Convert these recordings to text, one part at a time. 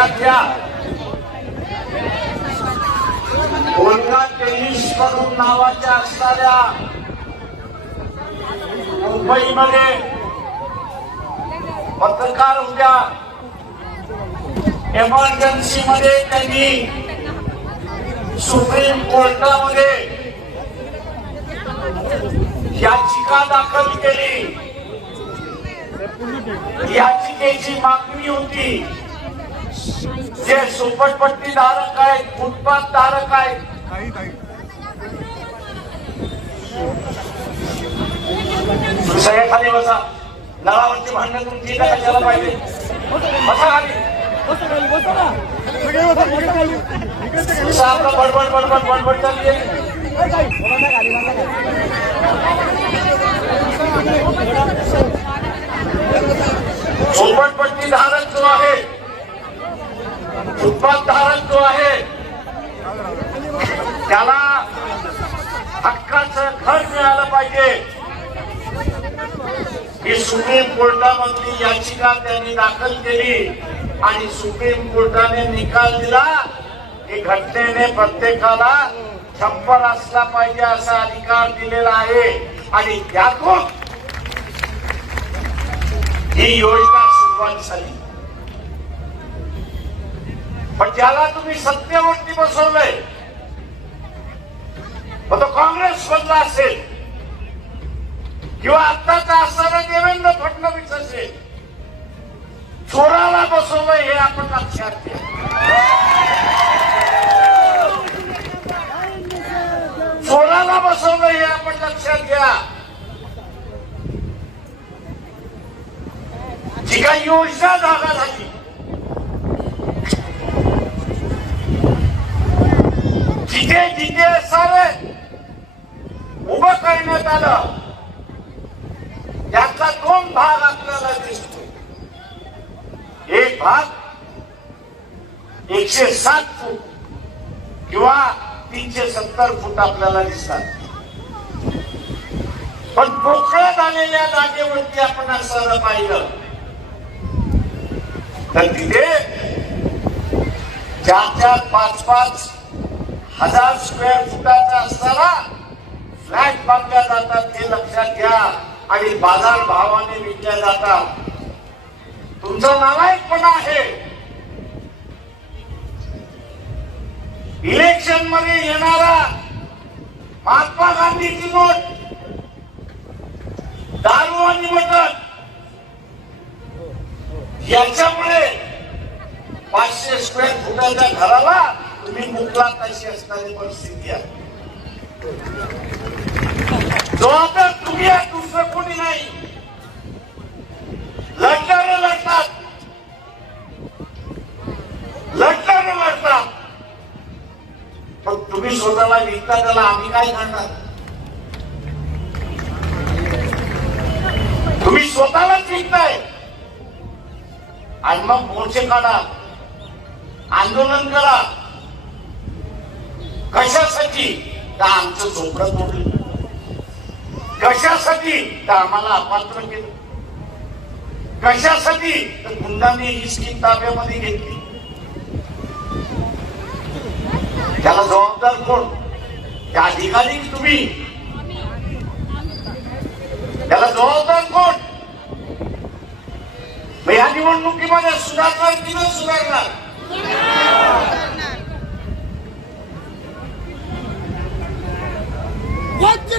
लक्षात घ्या, Olga tennis करून नावाच्या असणाऱ्या मुंबईमध्ये पत्रकार होत्या. एमर्जन्सी मध्ये त्यांनी सुप्रीम कोर्टामध्ये याचिका दाखल केली. याचिकेची मागणी होती, जे झोपडपट्टी धारक आहेत, फुटपाथ धारक आहेत, सगळ्या खाली बसा. नळावरची भांडणं तुमची कशाला पाहिजे? बसा खाली. आपलं बडबड बडबड बडबड चालली आहे. झोपडपट्टी धारक जो आहे, फुटपाथ धारक जो आहे, त्याला हक्काचं घर मिळालं पाहिजे ही सुप्रीम कोर्टामधली याचिका त्यांनी दाखल केली आणि सुप्रीम कोर्टाने निकाल दिला की घटनेने प्रत्येकाला छप्पर असला पाहिजे असा अधिकार दिलेला आहे आणि त्यातून ही योजना सुरुवात झाली. पण ज्याला तुम्ही सत्तेवरती बसवलंय, मग तो काँग्रेस मधला असेल किंवा आत्ताचा असणारा देवेंद्र फडणवीस असेल, चोराला बसवलंय हे आपण लक्षात घ्या. चोराला बसवलंय हे आपण लक्षात घ्या. जी काही योजना जागा झाली, जिथे जिथे सारे उभं करण्यात आलं, त्यातला दोन भाग आपल्याला दिसतो. एक भाग 107 फूट किंवा 370 फूट आपल्याला दिसतात. पण मोकळ्या झालेल्या जागेवरती आपण असं पाहिलं तर तिथे 4-4, 5-5 हजार स्क्वेअर फुटाचा असणारा फ्लॅट बांधल्या जातात हे लक्षात घ्या आणि बाजार भावाने विकल्या जातात. तुमचं नालायकपणा आहे. इलेक्शन मध्ये येणारा महात्मा गांधीची नोट, दारू आणि मटण याच्यामुळे 500 स्क्वेअर फुटाच्या घराला तुम्ही मुकलात अशी असणारी परिस्थिती आहे. जबाबदार तुम्ही आहे, दुसरं कोणी नाही. लढणारे लढतात, लढणारे लढतात, पण तुम्ही स्वतःला विकता, त्याला आम्ही काय करणार? तुम्ही स्वतःलाच विकताय आणि मग मोर्चे काढा, आंदोलन करा. कशासाठी? तर आमचं झोपडं तोडलं. कशासाठी? तर आम्हाला अपात्र केलं. कशासाठी? तर गुंडांनी ही स्कीम ताब्यामध्ये घेतली. त्याला जबाबदार कोण? त्या अधिकारी तुम्ही. त्याला जबाबदार कोण? मग या निवडणुकीमध्ये सुधारणार की न सुधारणार?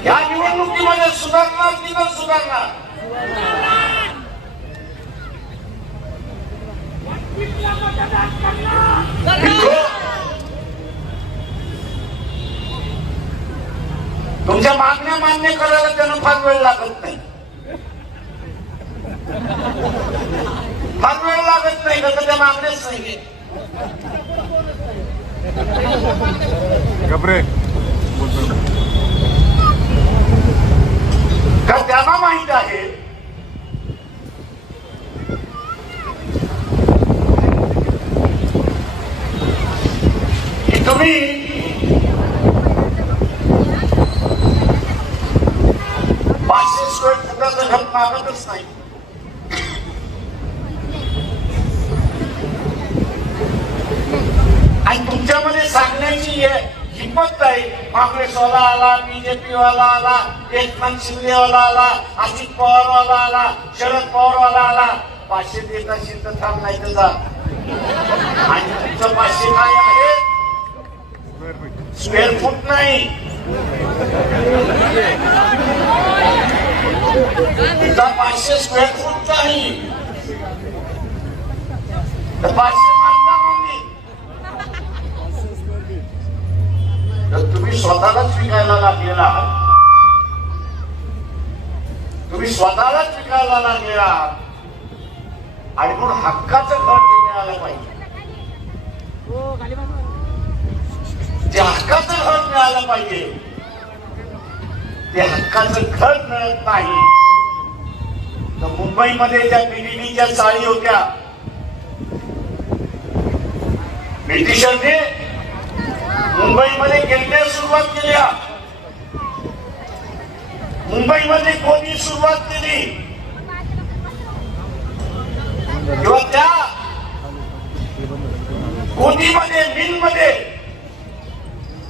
या निवडणुकीमध्ये सुधारणार की न सुधारणार? तुमच्या मागण्या मान्य करायला त्यांना फार वेळ लागत नाही. फार वेळ लागत नाही, तर त्या मागण्याच नाही. का त्यांना माहित आहे की तुम्ही 500 स्क्वेअर फुटाचं घर मागतच नाही. आणि तुमच्यामध्ये सांगण्याची हिंमत नाही. काँग्रेसवाला आला, बीजेपी वाला आला, एकनाथ शिंदे वाला आला, अजित पवार वाला आला, शरद पवार वाला आला. 500 देत असेल तर थांब, नाही तर जा. आणि तुमचं 500 काय आहे? स्क्वेअर फूट नाही, तुमचा 500 स्क्वेअर फूट नाही. तर 500 मागता कोणी? तर तुम्ही स्वतःलाच विकायला लागलेला आहात. तुम्ही स्वतःलाच विकायला लागलेला आहात. आणि म्हणून हक्काचं घर ते मिळालं पाहिजे. ते हक्काचं घर मिळालं पाहिजे. ते हक्काचं घर मिळत नाही. तर मुंबईमध्ये ज्या बीडीडीच्या चाळी होत्या, ब्रिटिशांनी मुंबईमध्ये गिरण्या सुरुवात केल्या, मुंबईमध्ये कोणी सुरुवात केली किंवा त्या कोणीमध्ये मिलमध्ये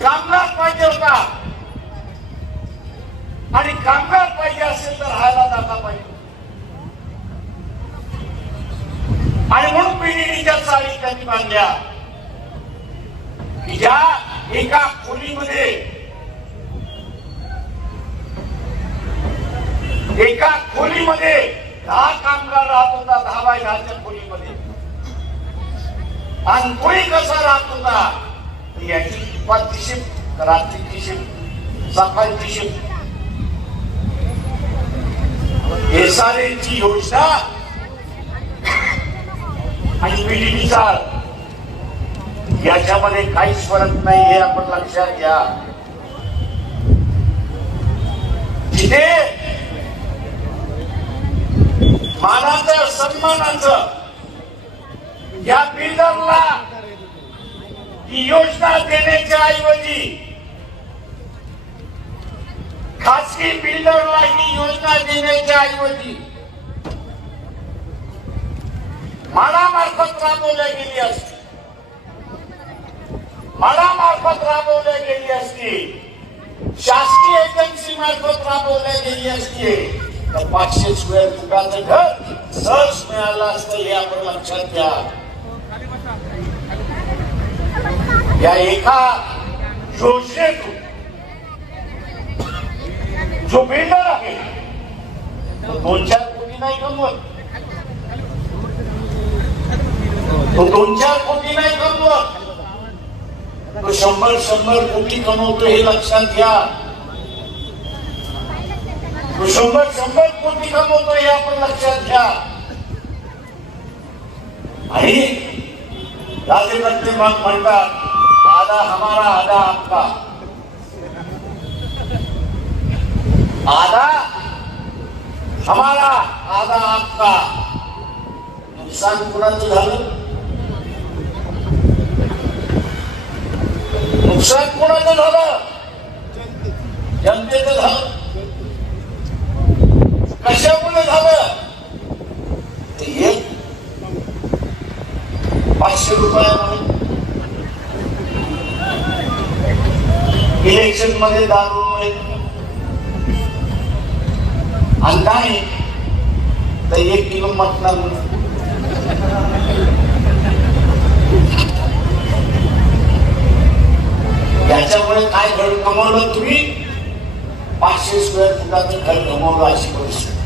कामगार पाहिजे होता. आणि कामगार पाहिजे असेल तर राहायला जागा पाहिजे. आणि म्हणून बीडीडीच्या चाळी त्यांनी बांधल्या की ज्या एका खोलीमध्ये एका खोलीमध्ये 10 कामगार राहत होता, 10 बाय 10च्या खोलीमध्ये. आणि कोणी कसा राहत होता? याची दुपारची शिफ्ट, रात्रीची शिफ्ट, सकाळची शिफ्ट. एसआरएची योजना आणि बीडीडीचा याच्यामध्ये काहीच फरक नाही, हे आपण लक्षात घ्या. तिथे मानाचं सन्मानाचं या बिल्डरला ही योजना देण्याच्या ऐवजी, खासगी बिल्डरला ही योजना देण्याच्या ऐवजी मानामार्फत राबवल्या गेली असती, मानामार्फत राबवल्या गेली असती, शासकीय एजन्सी मार्फत राबवल्या गेली असती, तर 500 स्क्वेअर फुटाचं घर सहज मिळालं असतं. हे आपण लक्षात घ्या. या एका योजनेतून जो बिल्डर आहे तो 2-4 कोटी नाही कमवत, तो 2-4 कोटी नाही कमवत, तो 100 कोटी कमवतो. हे लक्षात घ्या. तो 100 कोटी कमवतो, हे आपण लक्षात घ्या. आणि राज्यकर्ते मग म्हणतात आधा हमारा आधा आपका. आधा हमारा आधा आपका. नुकसान कुणाचं झालं? नुकसान कुणाचं झालं? जनतेचं झालं. कशामुळे झालं? ते 500 रुपयामध्ये इलेक्शन मध्ये दारूमुळे. आणि नाही तर 1 किलो मटणामुळे. याच्यामुळे काय घर कमवलं तुम्ही? 500 स्क्वेअर फुटाचं घर कमवलं. अशी परिस्थिती.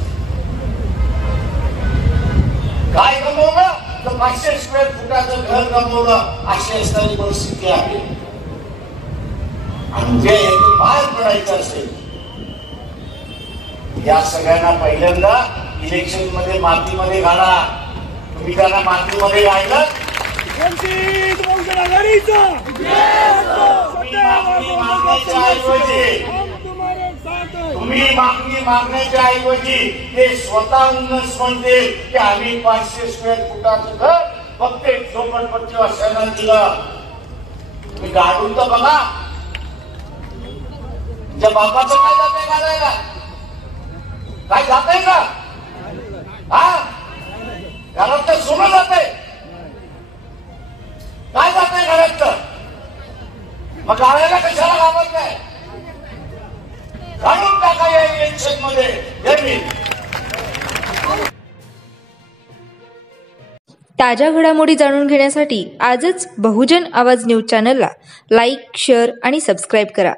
काय कमवलं? तर 500 स्क्वेअर फुटाचं घर कमवलं. अशी असणारी परिस्थिती आहे. आणि जे बाहेर पडायचं असेल, या सगळ्यांना पहिल्यांदा इलेक्शन मध्ये मातीमध्ये घाला. तुम्ही त्यांना मातीमध्ये घाललं, तुम्ही मागणी मागण्याच्या ऐवजी ते स्वतःहूनच म्हणते की आम्ही 500 स्क्वेअर फुटाचं घर फक्त एक झोपडपट्टी वर्षांना दिलं. तुम्ही गाडून तर बघा. तुमच्या बापाचं काय जाते काढायला? काय जाते का? हा, घरात तर सोनं जाते. काय जाते? मग गावाला कशाला घाबरताय? काढून टाका या इलेक्शन मध्ये. ताज्या घडामोडी जाणून घेण्यासाठी आजच बहुजन आवाज न्यूज चॅनलला लाईक, शेअर आणि सबस्क्राईब करा.